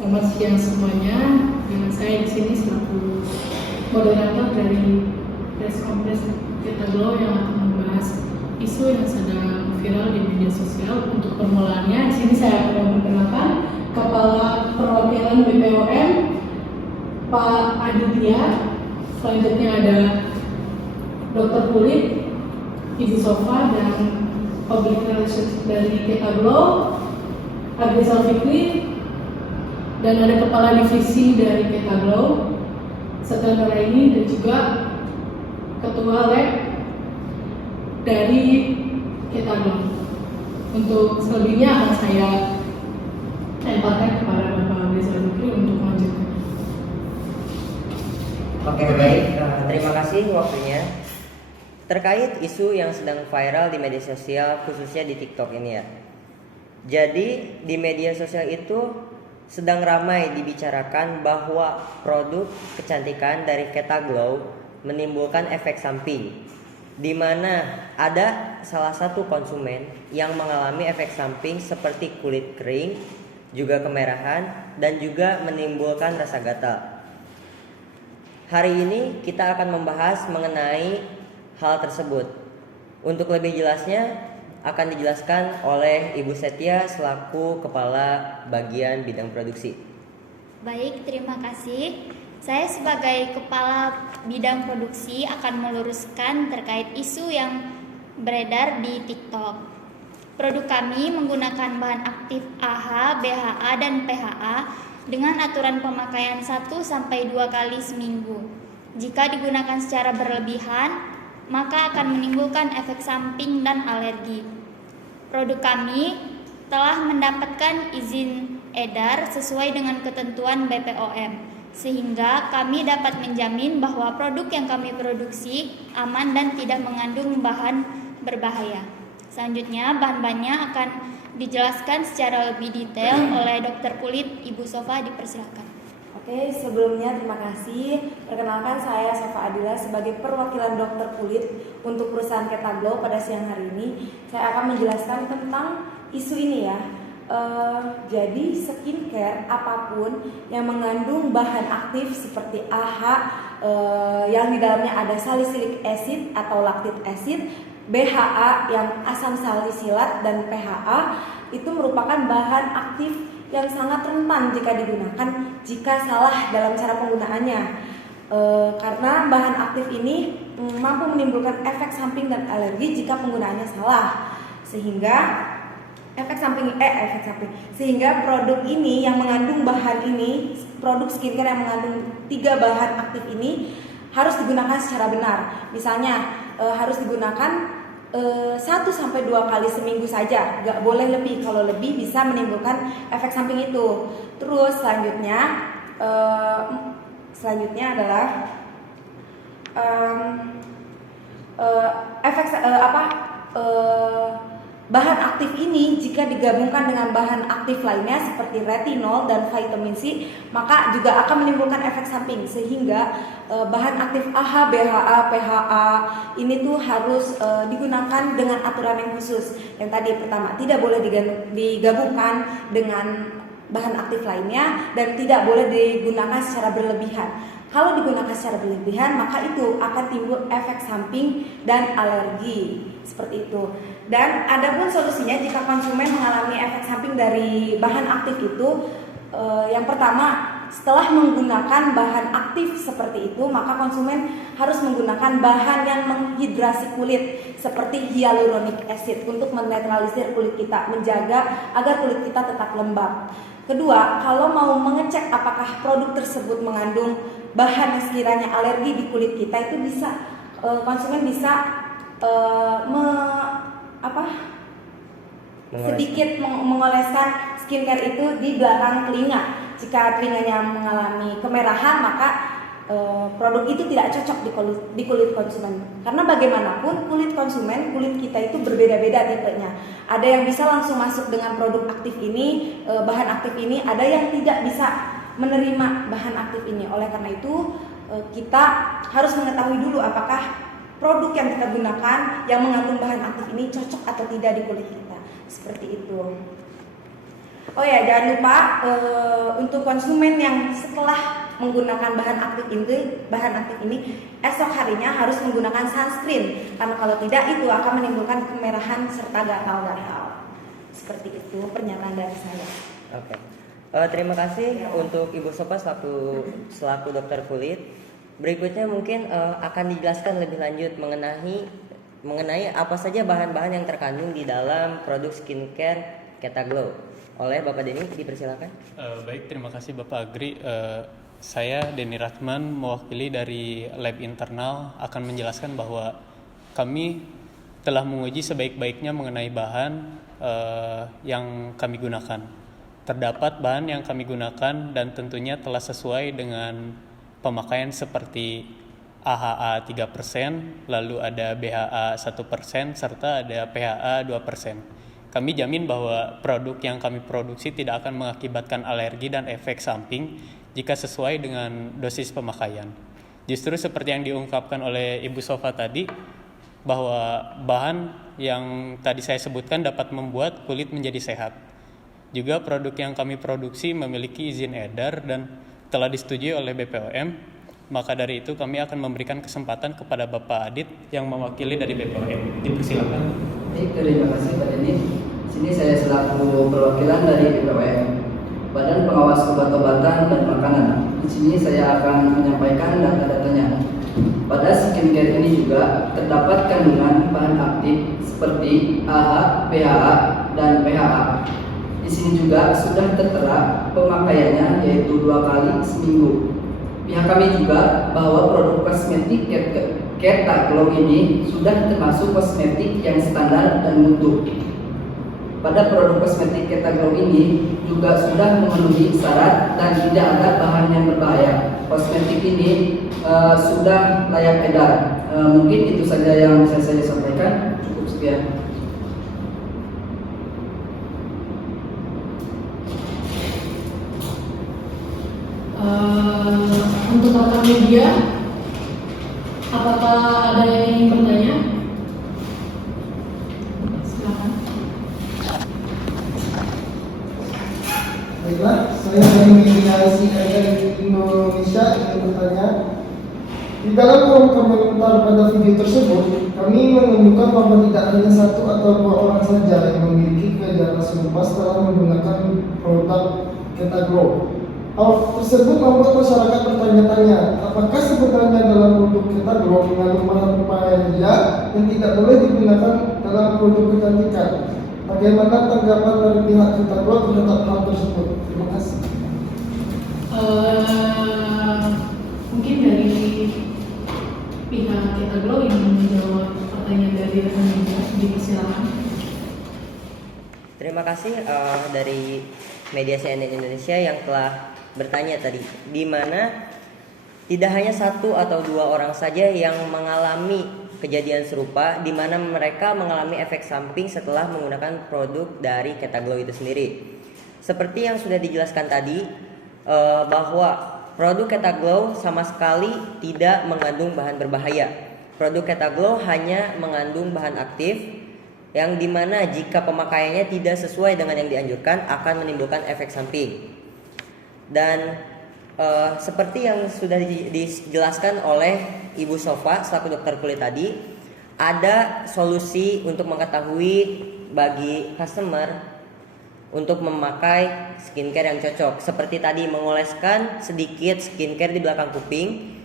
Selamat siang semuanya. Saya di sini selaku moderator dari press conference Kita Glow yang akan membahas isu yang sedang viral di media sosial. Untuk permulaannya, di sini saya akan memperkenalkan Kepala Perwakilan BPOM, Pak Aditya. Selanjutnya ada Dr. Kulit, Ibu Sofa, dan Public Relations dari Kita Glow, Agrizal Fikri, dan ada Kepala Divisi dari Kita Glow, Setia Nuraini, dan juga Ketua Lab dari Kita Glow. Untuk selebihnya akan saya lemparkan kepada Bapak Agrizal Fikri untuk melanjutkan. Oke, baik. Terima kasih waktunya. Terkait isu yang sedang viral di media sosial, khususnya di TikTok ini ya. Jadi di media sosial itu sedang ramai dibicarakan bahwa produk kecantikan dari Kita Glow menimbulkan efek samping, di mana ada salah satu konsumen yang mengalami efek samping seperti kulit kering, juga kemerahan, dan juga menimbulkan rasa gatal. Hari ini kita akan membahas mengenai hal tersebut. Untuk lebih jelasnya akan dijelaskan oleh Ibu Setia selaku Kepala Bagian Bidang Produksi. Baik, terima kasih. Saya sebagai Kepala Bidang Produksi akan meluruskan terkait isu yang beredar di TikTok. Produk kami menggunakan bahan aktif AHA, BHA, dan PHA dengan aturan pemakaian 1-2 kali seminggu. Jika digunakan secara berlebihan, maka akan menimbulkan efek samping dan alergi. Produk kami telah mendapatkan izin edar sesuai dengan ketentuan BPOM, sehingga kami dapat menjamin bahwa produk yang kami produksi aman dan tidak mengandung bahan berbahaya. Selanjutnya, bahan-bahannya akan dijelaskan secara lebih detail oleh Dr. Kulit. Ibu Sofa, dipersilakan. Oke, sebelumnya terima kasih. Perkenalkan, saya Sofa Adila sebagai perwakilan Dokter Kulit untuk perusahaan Kita Glow pada siang hari ini. Saya akan menjelaskan tentang isu ini ya. Jadi skincare apapun yang mengandung bahan aktif seperti AHA, yang di dalamnya ada salicylic acid atau lactic acid, BHA yang asam salisilat, dan PHA itu merupakan bahan aktif yang sangat rentan jika digunakan jika salah dalam cara penggunaannya, karena bahan aktif ini mampu menimbulkan efek samping dan alergi jika penggunaannya salah, sehingga sehingga produk ini yang mengandung bahan ini, produk skincare yang mengandung 3 bahan aktif ini harus digunakan secara benar. Misalnya harus digunakan 1-2 kali seminggu saja, nggak boleh lebih. Kalau lebih bisa menimbulkan efek samping itu. Terus selanjutnya adalah bahan aktif ini jika digabungkan dengan bahan aktif lainnya seperti retinol dan vitamin C, maka juga akan menimbulkan efek samping, sehingga bahan aktif AHA, BHA, PHA ini tuh harus digunakan dengan aturan yang khusus. Yang tadi pertama, tidak boleh digabungkan dengan bahan aktif lainnya dan tidak boleh digunakan secara berlebihan. Kalau digunakan secara berlebihan, maka itu akan timbul efek samping dan alergi, seperti itu. Dan ada pun solusinya jika konsumen mengalami efek samping dari bahan aktif itu. Yang pertama, setelah menggunakan bahan aktif seperti itu, maka konsumen harus menggunakan bahan yang menghidrasi kulit seperti hyaluronic acid untuk menetralisir kulit kita, menjaga agar kulit kita tetap lembab. Kedua, kalau mau mengecek apakah produk tersebut mengandung bahan yang sekiranya alergi di kulit kita, itu bisa konsumen bisa sedikit mengoleskan skincare itu di belakang telinga. Jika telinganya mengalami kemerahan, maka produk itu tidak cocok di kulit konsumen. Karena bagaimanapun kulit konsumen, kulit kita itu berbeda-beda tipenya. Ada yang bisa langsung masuk dengan produk aktif ini, bahan aktif ini, ada yang tidak bisa menerima bahan aktif ini. Oleh karena itu kita harus mengetahui dulu apakah produk yang kita gunakan yang mengandung bahan aktif ini cocok atau tidak di kulit kita. Seperti itu. Oh ya, jangan lupa untuk konsumen yang setelah menggunakan bahan aktif ini esok harinya harus menggunakan sunscreen, karena kalau tidak itu akan menimbulkan kemerahan serta gatal-gatal. Seperti itu pernyataan dari saya. Oke. Terima kasih untuk Ibu Sopa selaku dokter kulit. Berikutnya mungkin akan dijelaskan lebih lanjut mengenai apa saja bahan-bahan yang terkandung di dalam produk skincare Ketaglow. Oleh Bapak Denny, dipersilakan. Baik, terima kasih Bapak Agri. Saya Denny Ratman, mewakili dari lab internal, akan menjelaskan bahwa kami telah menguji sebaik-baiknya mengenai bahan yang kami gunakan. Terdapat bahan yang kami gunakan dan tentunya telah sesuai dengan pemakaian seperti AHA 3%, lalu ada BHA 1%, serta ada PHA 2%. Kami jamin bahwa produk yang kami produksi tidak akan mengakibatkan alergi dan efek samping jika sesuai dengan dosis pemakaian. Justru seperti yang diungkapkan oleh Ibu Sofa tadi, bahwa bahan yang tadi saya sebutkan dapat membuat kulit menjadi sehat. Juga produk yang kami produksi memiliki izin edar dan telah disetujui oleh BPOM. Maka dari itu kami akan memberikan kesempatan kepada Bapak Adit yang mewakili dari BPOM. Dipersilakan. Baik, terima kasih Pak Denny. Di sini saya selaku perwakilan dari BPOM, Badan Pengawas Obat-obatan dan Makanan. Di sini saya akan menyampaikan data-datanya. Pada skincare ini juga terdapat kandungan bahan aktif seperti AHA, BHA, dan PHA. Di sini juga sudah tertera pemakaiannya yaitu 2 kali seminggu. Pihak kami juga bahwa produk kosmetik Ketaglow ini sudah termasuk kosmetik yang standar dan mutu. Pada produk kosmetik Ketaglow ini juga sudah memenuhi syarat dan tidak ada bahan yang berbahaya. Kosmetik ini sudah layak edar. Mungkin itu saja yang bisa saya sampaikan. Cukup sekian. Untuk rekan media, apakah ada yang ingin bertanya? Silakan. Baiklah, saya dari media CNN Indonesia ingin bertanya. Di dalam komentar pada video tersebut, kami menemukan bahwa tidak hanya 1 atau 2 orang saja yang memiliki gejala serupa setelah menggunakan produk Ketaglow. Hal tersebut membuat masyarakat bertanya-tanya, apakah sebenarnya dalam produk Ketaglow mengandung bahan berbahaya yang tidak boleh digunakan dalam produk kecantikan? Bagaimana tanggapan dari pihak Ketaglow terhadap hal tersebut? Terima kasih. Mungkin dari pihak Ketaglow yang menjawab pertanyaan dari rekan media, dipersilakan. Terima kasih dari media CNN Indonesia yang telah bertanya tadi, di mana tidak hanya 1 atau 2 orang saja yang mengalami kejadian serupa, di mana mereka mengalami efek samping setelah menggunakan produk dari Ketaglow itu sendiri. Seperti yang sudah dijelaskan tadi, bahwa produk Ketaglow sama sekali tidak mengandung bahan berbahaya. Produk Ketaglow hanya mengandung bahan aktif yang dimana jika pemakaiannya tidak sesuai dengan yang dianjurkan akan menimbulkan efek samping. Dan seperti yang sudah dijelaskan oleh Ibu Sofa selaku dokter kulit tadi, ada solusi untuk mengetahui bagi customer untuk memakai skincare yang cocok. Seperti tadi, mengoleskan sedikit skincare di belakang kuping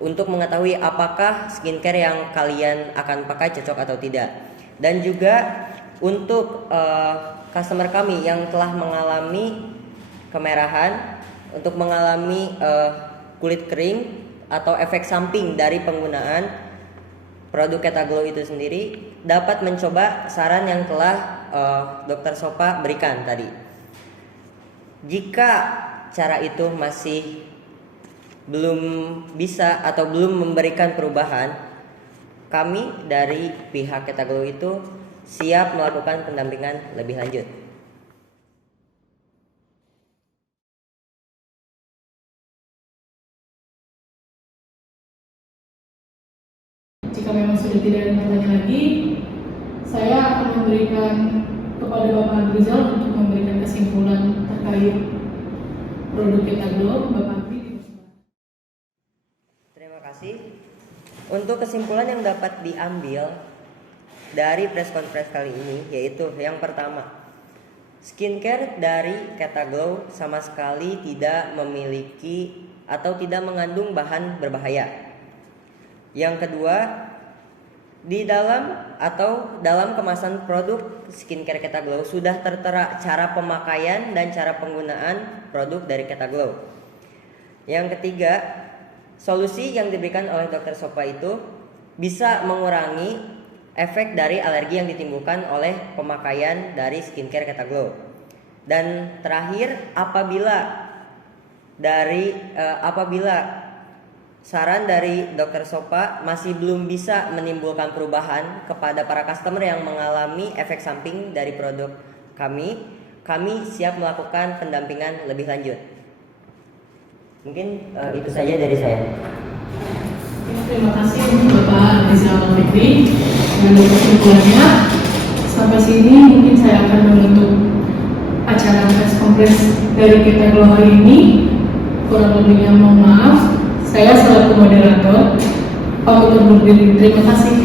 untuk mengetahui apakah skincare yang kalian akan pakai cocok atau tidak. Dan juga untuk customer kami yang telah mengalami kemerahan, untuk mengalami kulit kering atau efek samping dari penggunaan produk Ketaglow itu sendiri, dapat mencoba saran yang telah Dr. Sopa berikan tadi. Jika cara itu masih belum bisa atau belum memberikan perubahan, kami dari pihak Ketaglow itu siap melakukan pendampingan lebih lanjut. Jika memang sudah tidak ada pertanyaan lagi, saya akan memberikan kepada Bapak Agrizal untuk memberikan kesimpulan terkait produk Kita Glow. Bapak Agri. Terima kasih. Untuk kesimpulan yang dapat diambil dari press conference kali ini yaitu yang pertama, skincare dari Kita Glow sama sekali tidak memiliki atau tidak mengandung bahan berbahaya. Yang kedua, di dalam kemasan produk skincare Kita Glow sudah tertera cara pemakaian dan cara penggunaan produk dari Kita Glow. Yang ketiga, solusi yang diberikan oleh Dr. Sopa itu bisa mengurangi efek dari alergi yang ditimbulkan oleh pemakaian dari skincare Kita Glow. Dan terakhir, apabila saran dari Dr. Sopa masih belum bisa menimbulkan perubahan kepada para customer yang mengalami efek samping dari produk kami siap melakukan pendampingan lebih lanjut. Mungkin itu saja dari saya. Terima kasih Bapak Agrizal Fikri. Dan untuk kesimpulannya, sampai sini mungkin saya akan menutup acara press conference dari Kita Glow hari ini. Kurang lebihnya mohon maaf. Saya selaku moderator pamit undur diri. Terima kasih.